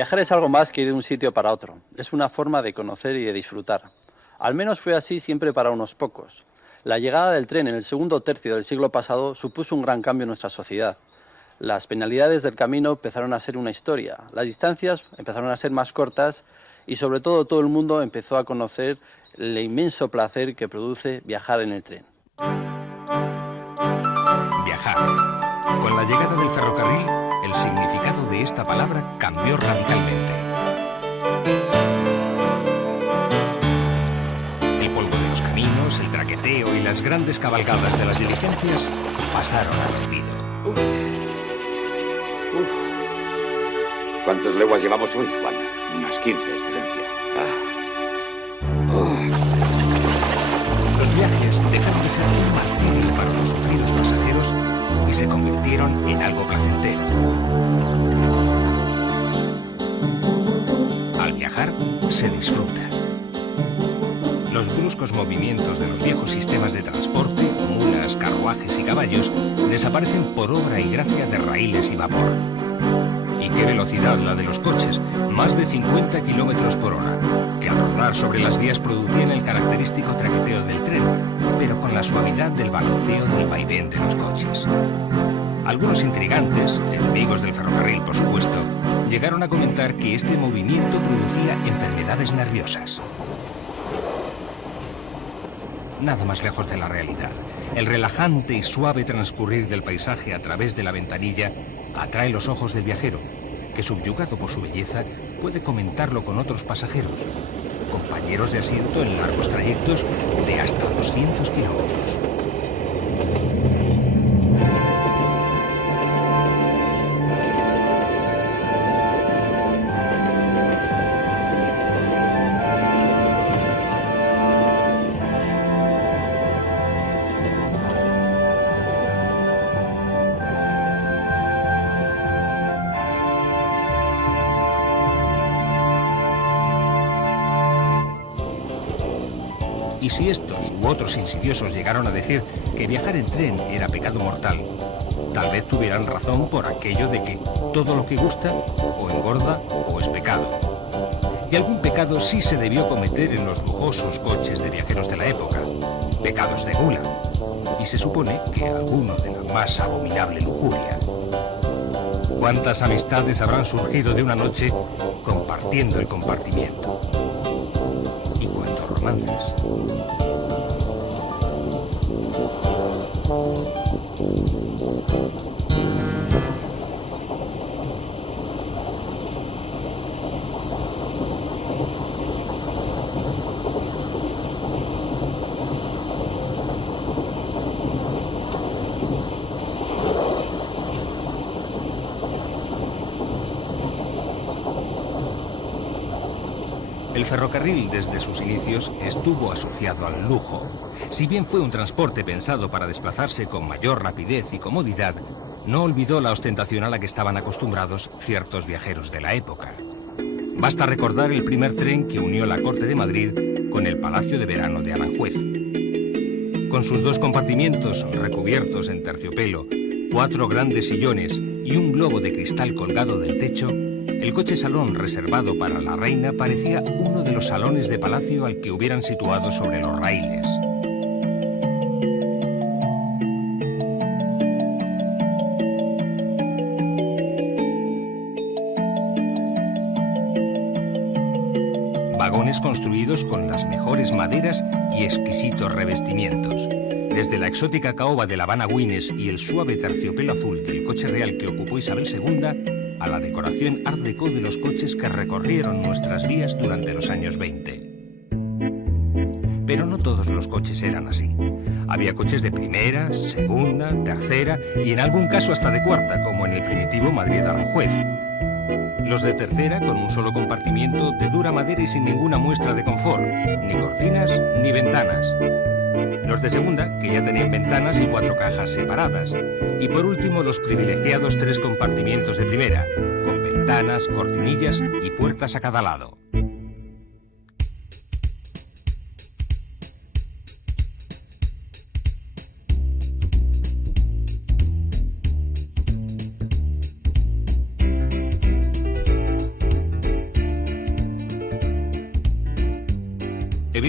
Viajar es algo más que ir de un sitio para otro. Es una forma de conocer y de disfrutar. Al menos fue así siempre para unos pocos. La llegada del tren en el segundo tercio del siglo pasado supuso un gran cambio en nuestra sociedad. Las penalidades del camino empezaron a ser una historia, las distancias empezaron a ser más cortas y sobre todo el mundo empezó a conocer el inmenso placer que produce viajar en el tren. Viajar. Con la llegada del ferrocarril, el significado de esta palabra cambió radicalmente. El polvo de los caminos, el traqueteo y las grandes cabalgadas de las diligencias pasaron al olvido. ¿Cuántas leguas llevamos hoy, Juan? Unas 15, excelencia. Los viajes dejaron de ser un martirio para los sufridos pasajeros y se convirtieron en algo placentero. Al viajar, se disfruta. Los bruscos movimientos de los viejos sistemas de transporte, mulas, carruajes y caballos, desaparecen por obra y gracia de raíles y vapor. Y qué velocidad la de los coches, más de 50 kilómetros por hora, que al rodar sobre las vías producían el característico traqueteo del tren, pero con la suavidad del balanceo del vaivén de los coches. Algunos intrigantes, enemigos del ferrocarril por supuesto, llegaron a comentar que este movimiento producía enfermedades nerviosas. Nada más lejos de la realidad. El relajante y suave transcurrir del paisaje a través de la ventanilla atrae los ojos del viajero, que subyugado por su belleza puede comentarlo con otros pasajeros, compañeros de asiento en largos trayectos de hasta 200 kilómetros. Y si estos u otros insidiosos llegaron a decir que viajar en tren era pecado mortal, tal vez tuvieran razón por aquello de que todo lo que gusta o engorda o es pecado. Y algún pecado sí se debió cometer en los lujosos coches de viajeros de la época, pecados de gula, y se supone que alguno de la más abominable lujuria. ¿Cuántas amistades habrán surgido de una noche compartiendo el compartimiento? ¿Y cuántos romances? El ferrocarril desde sus inicios estuvo asociado al lujo. Si bien fue un transporte pensado para desplazarse con mayor rapidez y comodidad, no olvidó la ostentación a la que estaban acostumbrados ciertos viajeros de la época. Basta recordar el primer tren que unió la corte de Madrid con el Palacio de Verano de Aranjuez. Con sus dos compartimientos recubiertos en terciopelo, 4 grandes sillones y un globo de cristal colgado del techo, el coche salón reservado para la reina parecía uno de los salones de palacio al que hubieran situado sobre los raíles. Vagones construidos con las mejores maderas y exquisitos revestimientos. Desde la exótica caoba de la Habana Güines y el suave terciopelo azul del coche real que ocupó Isabel II, a la decoración Art Deco de los coches que recorrieron nuestras vías durante los años 20. Pero no todos los coches eran así. Había coches de primera, segunda, tercera y en algún caso hasta de cuarta, como en el primitivo Madrid-Aranjuez. Los de tercera con un solo compartimiento de dura madera y sin ninguna muestra de confort, ni cortinas ni ventanas. Los de segunda, que ya tenían ventanas y 4 cajas separadas. Y por último, los privilegiados 3 compartimientos de primera, con ventanas, cortinillas y puertas a cada lado.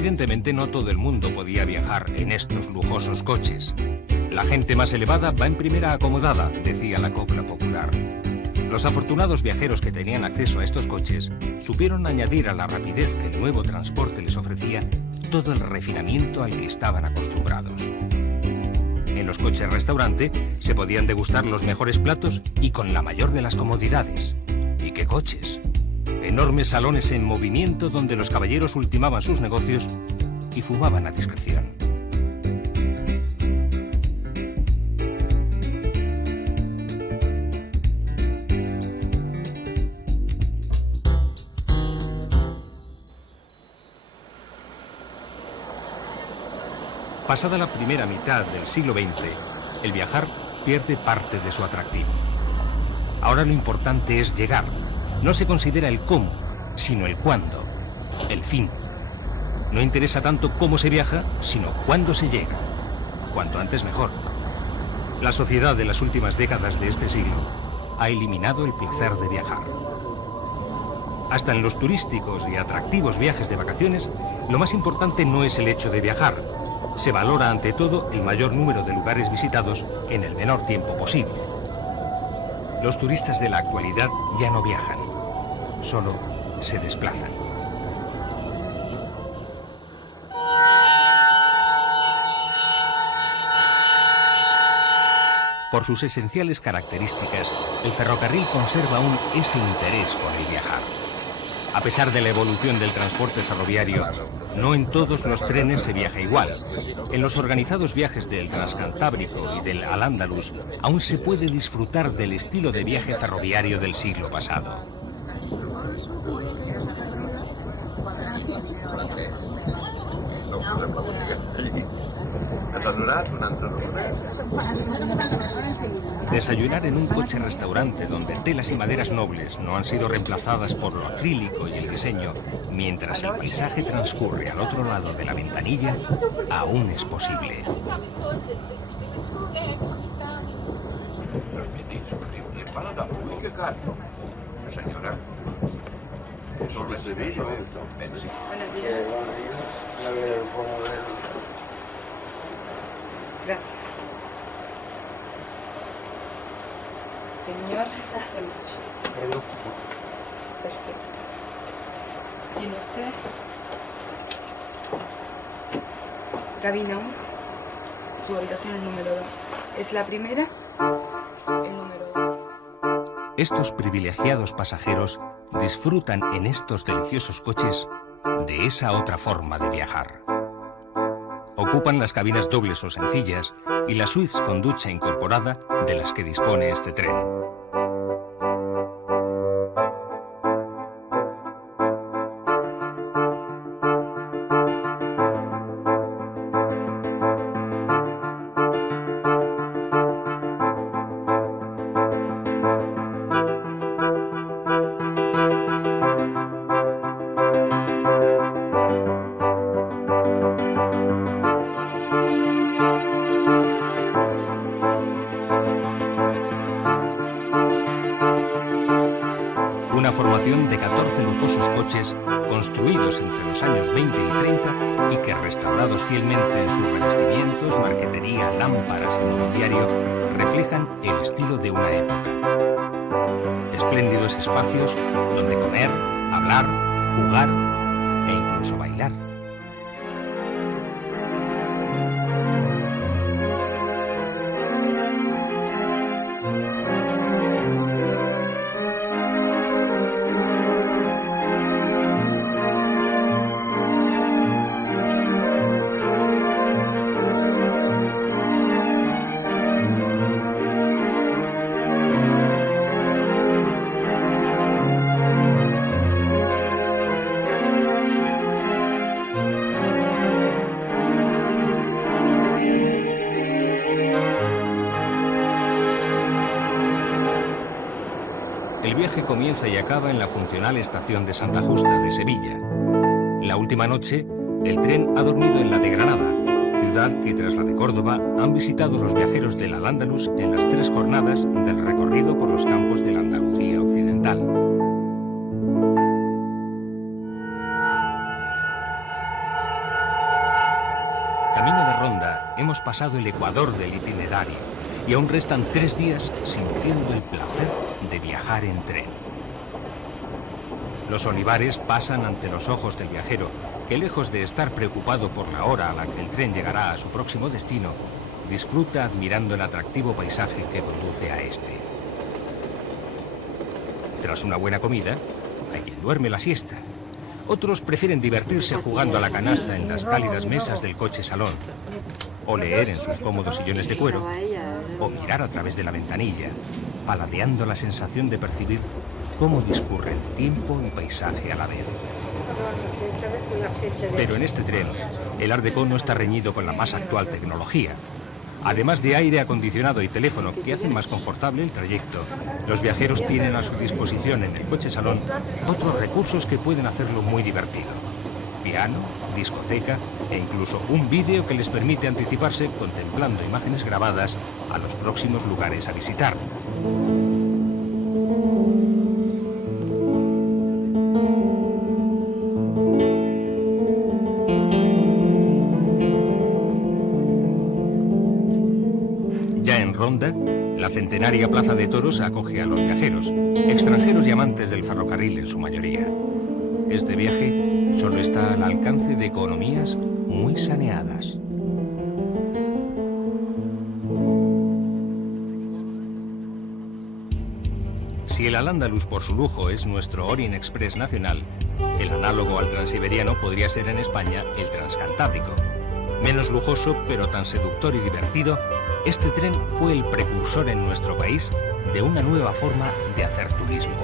Evidentemente no todo el mundo podía viajar en estos lujosos coches. La gente más elevada va en primera acomodada, decía la copla popular. Los afortunados viajeros que tenían acceso a estos coches supieron añadir a la rapidez que el nuevo transporte les ofrecía todo el refinamiento al que estaban acostumbrados. En los coches restaurante se podían degustar los mejores platos y con la mayor de las comodidades. ¿Y qué coches? Enormes salones en movimiento donde los caballeros ultimaban sus negocios y fumaban a discreción. Pasada la primera mitad del siglo XX, el viajar pierde parte de su atractivo. Ahora lo importante es llegar. No se considera el cómo, sino el cuándo, el fin. No interesa tanto cómo se viaja, sino cuándo se llega. Cuanto antes mejor. La sociedad de las últimas décadas de este siglo ha eliminado el placer de viajar. Hasta en los turísticos y atractivos viajes de vacaciones, lo más importante no es el hecho de viajar. Se valora ante todo el mayor número de lugares visitados en el menor tiempo posible. Los turistas de la actualidad ya no viajan, solo se desplazan. Por sus esenciales características, el ferrocarril conserva aún ese interés por el viajar. A pesar de la evolución del transporte ferroviario, no en todos los trenes se viaja igual. En los organizados viajes del Transcantábrico y del Al-Ándalus aún se puede disfrutar del estilo de viaje ferroviario del siglo pasado. Desayunar en un coche-restaurante donde telas y maderas nobles no han sido reemplazadas por lo acrílico y el diseño, mientras el paisaje transcurre al otro lado de la ventanilla, aún es posible. Señora. Gracias. Señor. Perfecto. ¿Tiene usted? Cabina 1. Su habitación es número 2. ¿Es la primera? El número 2. Estos privilegiados pasajeros disfrutan en estos deliciosos coches de esa otra forma de viajar. Ocupan las cabinas dobles o sencillas y las suites con ducha incorporada de las que dispone este tren. Una formación de 14 lujosos coches construidos entre los años 20 y 30 y que, restaurados fielmente en sus revestimientos, marquetería, lámparas y mobiliario, reflejan el estilo de una época. Espléndidos espacios donde comer, hablar, jugar e incluso bailar. El viaje comienza y acaba en la funcional estación de Santa Justa de Sevilla. La última noche, el tren ha dormido en la de Granada, ciudad que tras la de Córdoba han visitado los viajeros del Al-Ándalus en las 3 jornadas del recorrido por los campos de la Andalucía occidental. hemos pasado el ecuador del itinerario y aún restan 3 días sintiendo el placer de viajar en tren. Los olivares pasan ante los ojos del viajero, que lejos de estar preocupado por la hora a la que el tren llegará a su próximo destino, disfruta admirando el atractivo paisaje que conduce a este. Tras una buena comida, hay quien duerme la siesta. Otros prefieren divertirse jugando a la canasta en las cálidas mesas del coche salón, o leer en sus cómodos sillones de cuero, o mirar a través de la ventanilla, paladeando la sensación de percibir cómo discurre el tiempo y paisaje a la vez. Pero en este tren, el Art Deco no está reñido con la más actual tecnología. Además de aire acondicionado y teléfono que hacen más confortable el trayecto, los viajeros tienen a su disposición en el coche salón otros recursos que pueden hacerlo muy divertido. Piano, discoteca e incluso un vídeo que les permite anticiparse contemplando imágenes grabadas a los próximos lugares a visitar. Ronda, la centenaria Plaza de Toros acoge a los viajeros, extranjeros y amantes del ferrocarril en su mayoría. Este viaje solo está al alcance de economías muy saneadas. Si el Al-Ándalus por su lujo es nuestro Orient Express nacional, el análogo al transiberiano podría ser en España el Transcantábrico. Menos lujoso, pero tan seductor y divertido, este tren fue el precursor en nuestro país de una nueva forma de hacer turismo.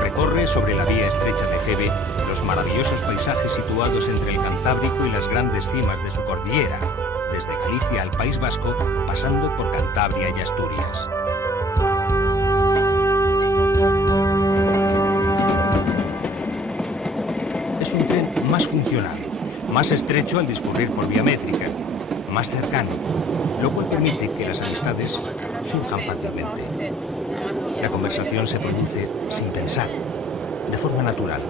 Recorre sobre la vía estrecha de Feve los maravillosos paisajes situados entre el Cantábrico y las grandes cimas de su cordillera, desde Galicia al País Vasco, pasando por Cantabria y Asturias. Es un tren más funcional, más estrecho al discurrir por vía métrica, más cercano, lo cual permite que las amistades surjan fácilmente. La conversación se produce sin pensar, de forma natural.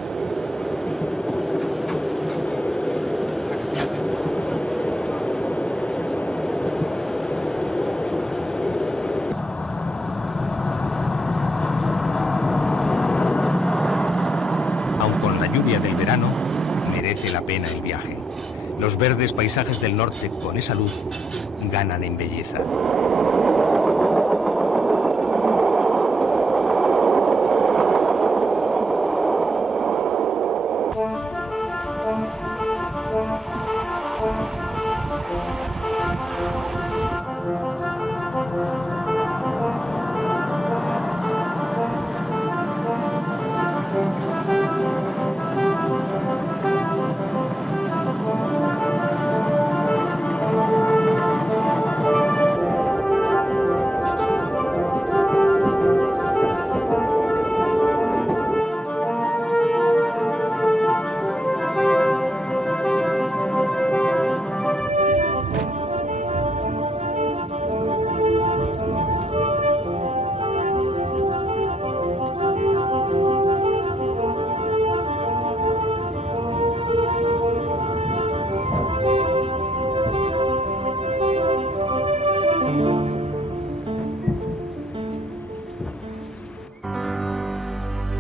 Del verano, merece la pena el viaje. Los verdes paisajes del norte, con esa luz, ganan en belleza.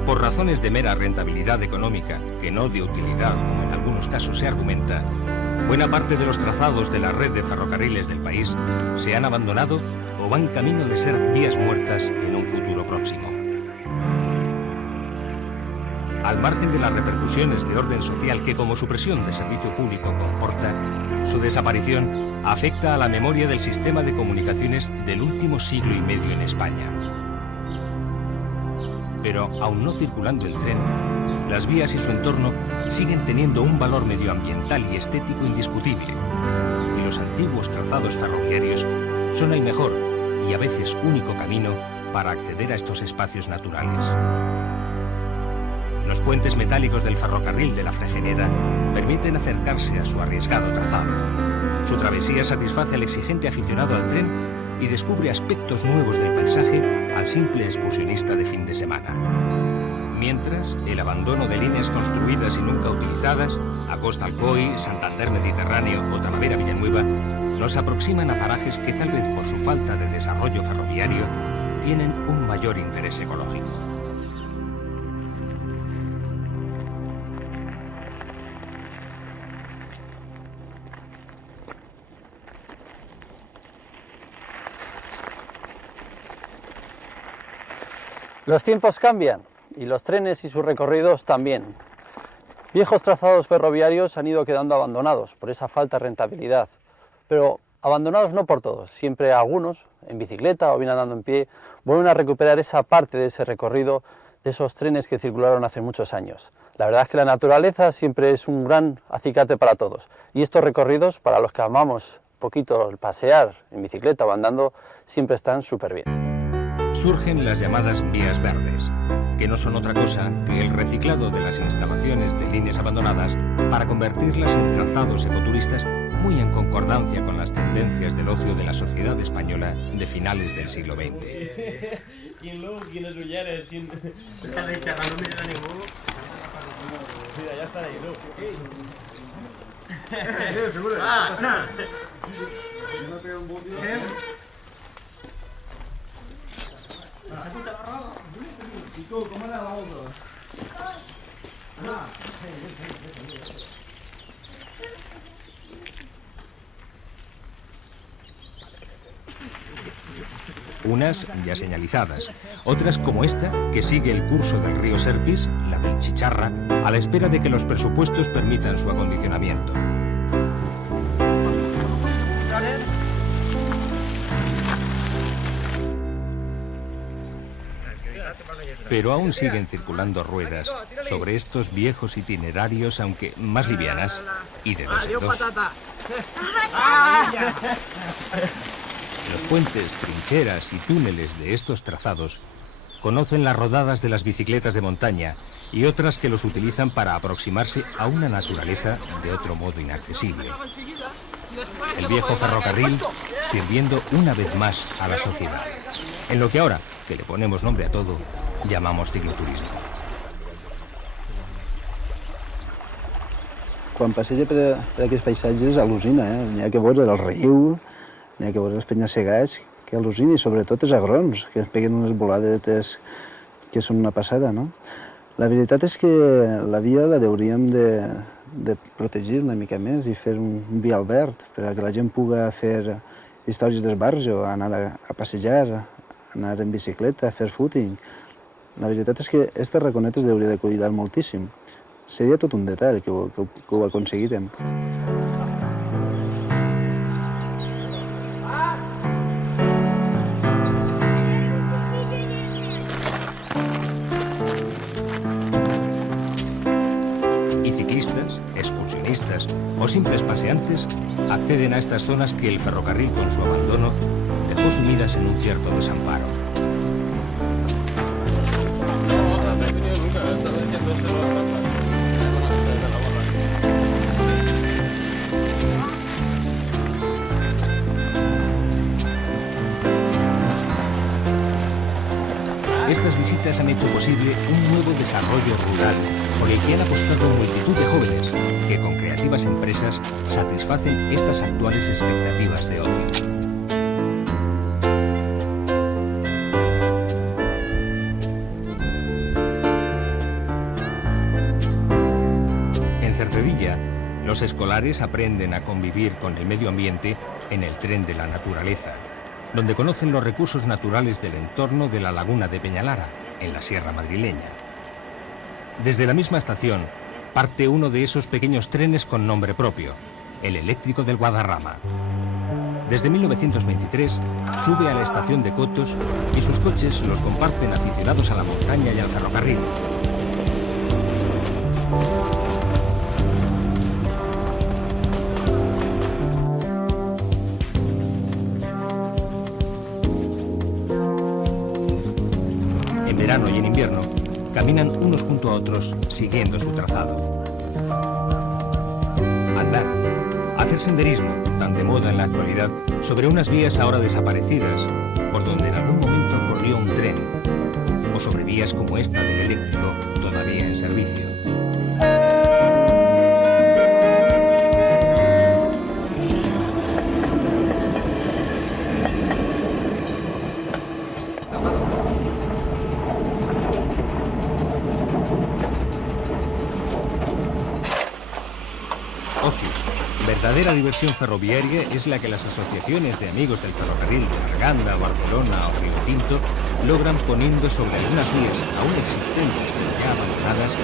Por razones de mera rentabilidad económica, que no de utilidad, como en algunos casos se argumenta, buena parte de los trazados de la red de ferrocarriles del país se han abandonado o van camino de ser vías muertas en un futuro próximo. Al margen de las repercusiones de orden social que como supresión de servicio público comporta, su desaparición afecta a la memoria del sistema de comunicaciones del último siglo y medio en España. Pero, aun no circulando el tren, las vías y su entorno siguen teniendo un valor medioambiental y estético indiscutible, y los antiguos trazados ferroviarios son el mejor y a veces único camino para acceder a estos espacios naturales. Los puentes metálicos del ferrocarril de la Fregeneda permiten acercarse a su arriesgado trazado. Su travesía satisface al exigente aficionado al tren y descubre aspectos nuevos del paisaje al simple excursionista de fin de semana. Mientras, el abandono de líneas construidas y nunca utilizadas, Acosta Alcoy, Santander Mediterráneo o Talavera Villanueva, nos aproximan a parajes que tal vez por su falta de desarrollo ferroviario tienen un mayor interés ecológico. Los tiempos cambian y los trenes y sus recorridos también. Viejos trazados ferroviarios han ido quedando abandonados por esa falta de rentabilidad, pero abandonados no por todos, siempre algunos, en bicicleta o bien andando en pie, vuelven a recuperar esa parte de ese recorrido de esos trenes que circularon hace muchos años. La verdad es que la naturaleza siempre es un gran acicate para todos y estos recorridos, para los que amamos un poquito el pasear en bicicleta o andando, siempre están súper bien. Surgen las llamadas vías verdes, que no son otra cosa que el reciclado de las instalaciones de líneas abandonadas para convertirlas en trazados ecoturistas muy en concordancia con las tendencias del ocio de la sociedad española de finales del siglo XX. Unas ya señalizadas, otras como esta, que sigue el curso del río Serpis, la del Chicharra, a la espera de que los presupuestos permitan su acondicionamiento. Pero aún siguen circulando ruedas sobre estos viejos itinerarios, aunque más livianas y de dos en dos. Los puentes, trincheras y túneles de estos trazados conocen las rodadas de las bicicletas de montaña y otras que los utilizan para aproximarse a una naturaleza de otro modo inaccesible. El viejo ferrocarril sirviendo una vez más a la sociedad, en lo que ahora, que le ponemos nombre a todo, llamamos cicloturismo. Quan passeja per aquests paisatges al·lucina, N'hi ha que veure el riu, n'hi ha que veure els penya-segats, que al·lucina, i sobretot els agrons, que es peguen unes voladetes que són una passada, no? La veritat és que la via la hauríem de protegir una mica més i fer un vial verd per a que la gent puga fer històries d'esbarjo, anar a passejar, anar en bicicleta, fer footing. La veritat és que aquestes raconetes hauria de cuidar moltíssim. Seria tot un detall que ho aconseguirem. Y ciclistas, excursionistas o simples paseantes acceden a estas zonas que el ferrocarril con su abandono dejó sumidas en un cierto desamparo. Estas visitas han hecho posible un nuevo desarrollo rural por el que han apostado multitud de jóvenes que con creativas empresas satisfacen estas actuales expectativas de ocio. En Cercedilla, los escolares aprenden a convivir con el medio ambiente en el tren de la naturaleza, donde conocen los recursos naturales del entorno de la laguna de Peñalara, en la Sierra Madrileña. Desde la misma estación parte uno de esos pequeños trenes con nombre propio, el eléctrico del Guadarrama. Desde 1923 sube a la estación de Cotos y sus coches los comparten aficionados a la montaña y al ferrocarril. En verano y en invierno caminan unos junto a otros siguiendo su trazado. Andar hacer senderismo, tan de moda en la actualidad, sobre unas vías ahora desaparecidas, por donde en algún momento corrió un tren, o sobre vías como esta del eléctrico, todavía en servicio. Ocio. Verdadera diversión ferroviaria es la que las asociaciones de amigos del ferrocarril de Arganda, Barcelona o Río Tinto logran poniendo sobre algunas vías aún existentes pero ya abandonadas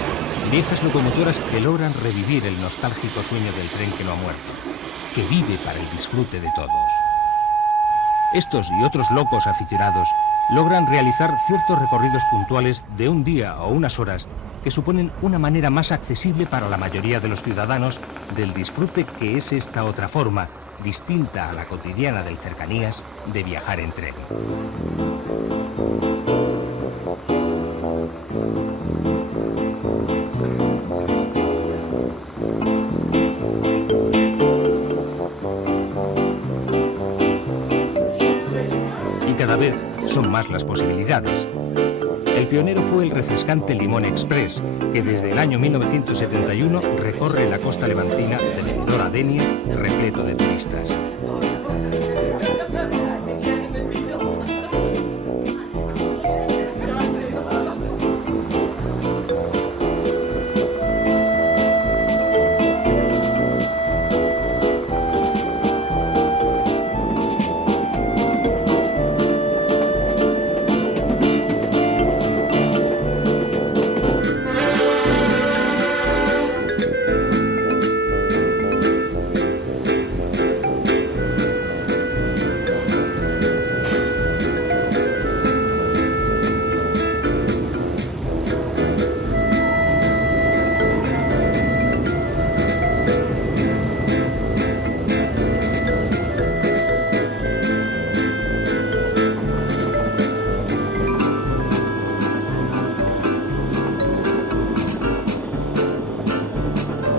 viejas locomotoras que logran revivir el nostálgico sueño del tren que no ha muerto, que vive para el disfrute de todos. Estos y otros locos aficionados logran realizar ciertos recorridos puntuales de un día o unas horas que suponen una manera más accesible para la mayoría de los ciudadanos del disfrute que es esta otra forma, distinta a la cotidiana del cercanías, de viajar en tren. Y cada vez son más las posibilidades. El pionero fue el refrescante Limón Express, que desde el año 1971 recorre la costa levantina de Benidorm a Dénia, repleto de turistas.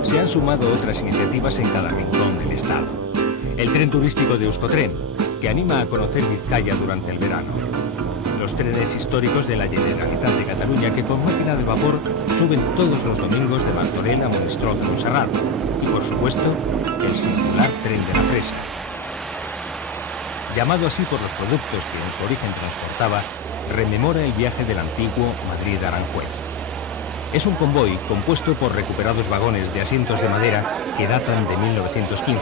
Se han sumado otras iniciativas en cada rincón del estado. El tren turístico de Euskotren, que anima a conocer Vizcaya durante el verano. Los trenes históricos de la Generalitat de Cataluña, que con máquina de vapor suben todos los domingos de Martorell a Monistrol de Montserrat. Y por supuesto, el singular tren de la Fresa. Llamado así por los productos que en su origen transportaba, rememora el viaje del antiguo Madrid-Aranjuez. Es un convoy compuesto por recuperados vagones de asientos de madera que datan de 1915,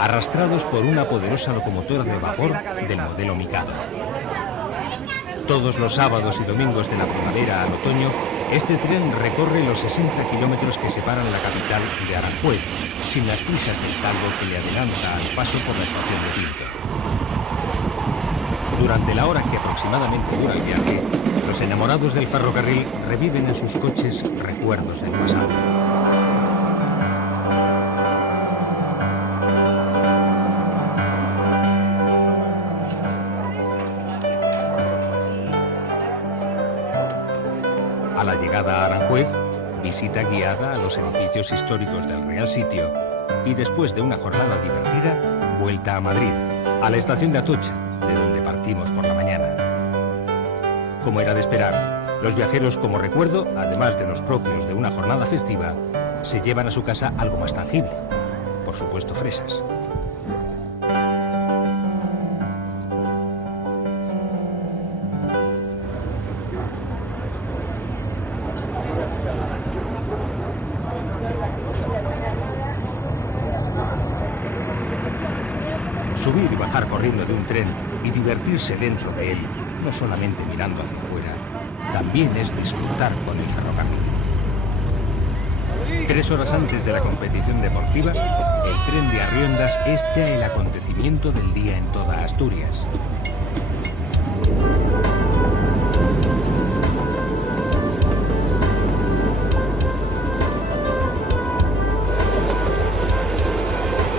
arrastrados por una poderosa locomotora de vapor del modelo Mikado. Todos los sábados y domingos de la primavera al otoño, este tren recorre los 60 kilómetros que separan la capital de Aranjuez, sin las prisas del talgo que le adelanta al paso por la estación de Pinto. Durante la hora que aproximadamente dura el viaje, los enamorados del ferrocarril reviven en sus coches recuerdos del pasado. A la llegada a Aranjuez, visita guiada a los edificios históricos del Real Sitio y después de una jornada divertida, vuelta a Madrid, a la estación de Atocha, de donde partimos por la mañana. Como era de esperar, los viajeros como recuerdo, además de los propios de una jornada festiva, se llevan a su casa algo más tangible. Por supuesto, fresas. Subir y bajar corriendo de un tren y divertirse dentro de él, no solamente mirando hacia afuera, también es disfrutar con el ferrocarril. 3 horas antes de la competición deportiva, el tren de Arriondas es ya el acontecimiento del día en toda Asturias.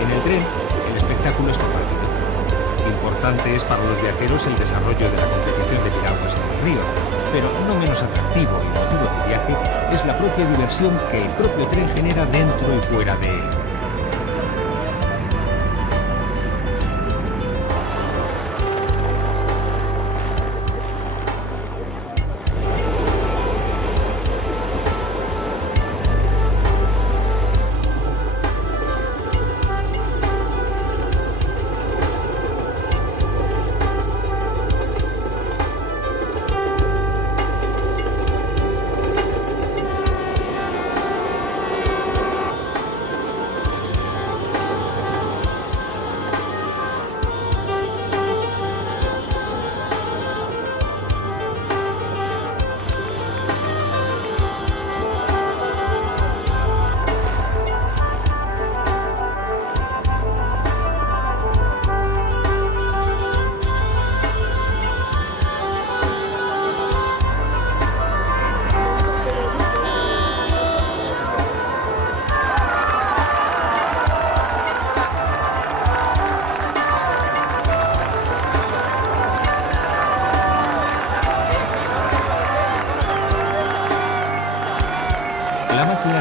En el tren, el espectáculo es compartido. Importante es para los viajeros el desarrollo de la competición de piraguas en el río, pero no menos atractivo y motivo de viaje es la propia diversión que el propio tren genera dentro y fuera de él.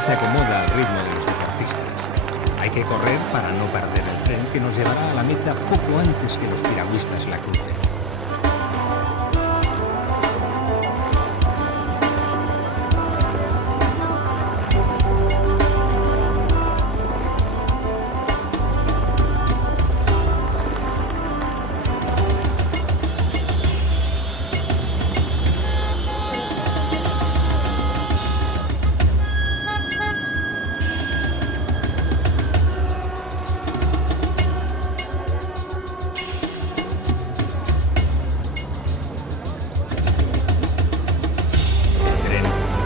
se acomoda al ritmo de los deportistas. Hay que correr para no perder el tren que nos llevará a la meta poco antes que los piragüistas la crucen.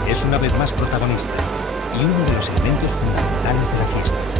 Es una vez más protagonista y uno de los elementos fundamentales de la fiesta.